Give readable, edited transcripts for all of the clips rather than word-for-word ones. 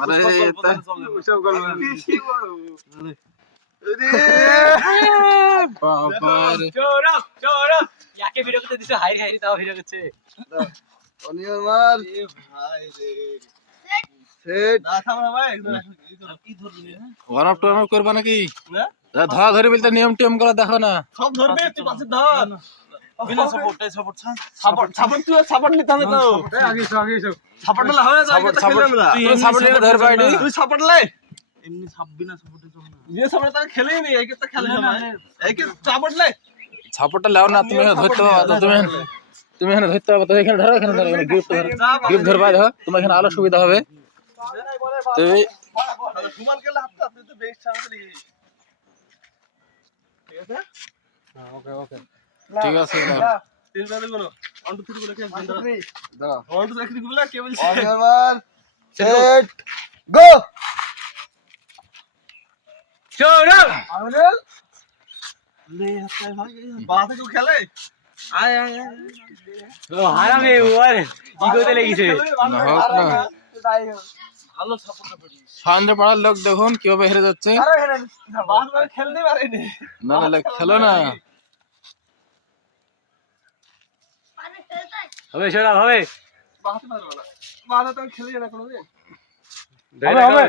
আরে ওসব গল্প বেশি বড় বাবা রে চোরক চোরক ইয়াকে ভিডিও করতে দিছো হাই হাই তাও ভিডিও করছে অনিয়ন মার এ ভাই রে সেট না থাম না ভাই কি ধরবি না ওয়ার্ম আপ টর্ম করবা নাকি না ধরা ধরে বলতে নিয়ম টিয়ম গুলো দেখো না সব ধরবে তুই পাশে ধর বিনা সাপোর্টে সাপোর্ট তুই সাপোর্ট নিতে হবে তো আগে এসো সাপোর্ট না হবে না সাপোর্ট এটা খেলে আমরা তুই সাপোর্ট নিয়ে ধরবা আইডি তুই সাপোর্ট লে এমনি সাপ বিনা সাপোর্টে চল না যে সাপোর্ট তার খেলেই নেই একে তো খেলে না একে সাপোর্ট লে সাপোর্টটা লাও না তুমি ধরতে পারো তুমি এখানে ধরতে পারো তো এখানে ধরো এখানে গ্রিপ ধরবা দেখো তোমার এখানে আলো সুবিধা হবে তুমি সুমান খেলে হাতটা তুই তো বেশ চান্স দিই ঠিক আছে ওকে ঠিক আছে তিন জনে গুলো 1 2 3 বলে কে দাঁড়া 1 2 3 বলে কে বলছিস অনিয়ন মার সেট গো চোরক আমিনুল লে হাতে ভাই বাতে কেউ খেলে আয় আয় আয় ও হারামে ওর কি করতে লেগেছে না হোক না ভালো সাপোর্ট করিস সামনে পাড়ার লোক দেখুন কিভাবে হেরে যাচ্ছে বারবার খেলতে পারেনি না না খেলো না হবে চোরক হবে বাতে পারবো না বাতে তো খেলে না কোনোদিন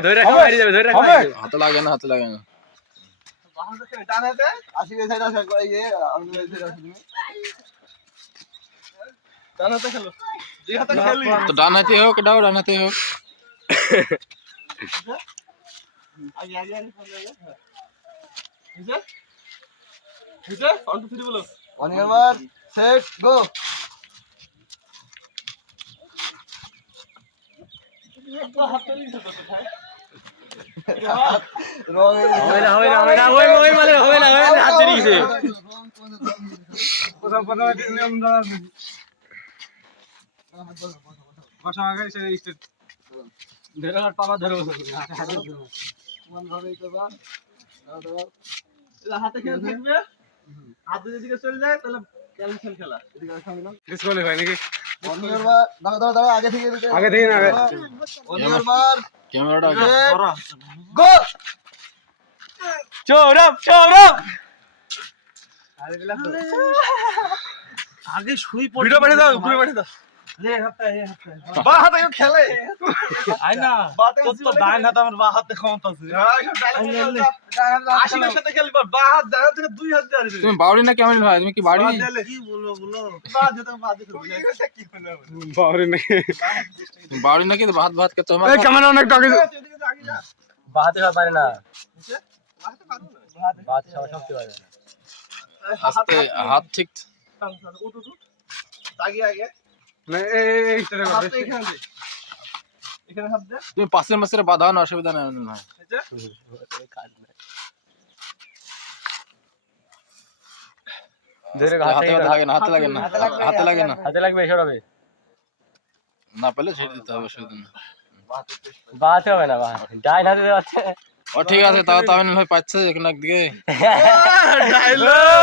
ধরে রাখো মারি যাবে ধরে রাখো হাতে লাগে না বাতে খেলে ডান হাতে আসি বে সাইড আসে এই আমিনুল সাইড আসি তুমি ডান হাতে খেলো যে হাতে খেলি তো ডান হাতে হোক ডাও ডান হাতে হোক আগে আগে বুঝে বুঝে 1 2 3 বলো অনিয়ন মার সেট গো তো হাত তুলি তো কোথায় রং হবে না ওই মানে হবে না হাত ধরে গেছে প্রথম নিয়ম না বসা আগে সে স্টেট ধরে হাত পাবা ধরো সমান ভাবে করবা দাও এটা হাতে খেলে থাকবে হাত দিকে চলে যায় তাহলে ক্যান্সেল খেলা এদিকে আসো আমিনুল ডিসকোয়ালি হয় নাকি অনিয়ন মার দাও আগে থেকে না অনিয়ন মার ক্যামেরাটা আগে গো চোরক আগে শুই পড়ে ভিডিও পাঠিয়ে দাও পুরো পাঠিয়ে দাও লে হাতে বা হাতে কেউ খেলে আই না তোর তো ডান হাতে আমার বা হাতে ক্ষমতা আছে আশিকের সাথে খেলবা বা হাত ডান থেকে দুই হাত দিয়ে আসবে তুমি বাউরি না কেমন হয় তুমি কি বাড়ি কি বলো বা যেতে বা দিতে কি হলো বাউরি নাকি তুমি বাউরি নাকি ভাত কে তোমার এই ক্যামেরা অনেক টাকা বাহাতে পারে না বাত সব শক্তি পারে না আস্তে হাত ঠিক আগে না এই স্টেটে হাত এখানে দে এখানে হাত দে তুমি পাশের মাসের বাধা না অসুবিধা নেই না ধরে হাতে লাগে না হাতে লাগবে এসব হবে না পেলে ছেড়ে দিতে হবে অসুবিধা নেই বাতে হবে না ডাইন হাতে দেওয়া ও ঠিক আছে তাও তামিল ভাই পাচ্ছে এক নাক দিকে ডায়লগ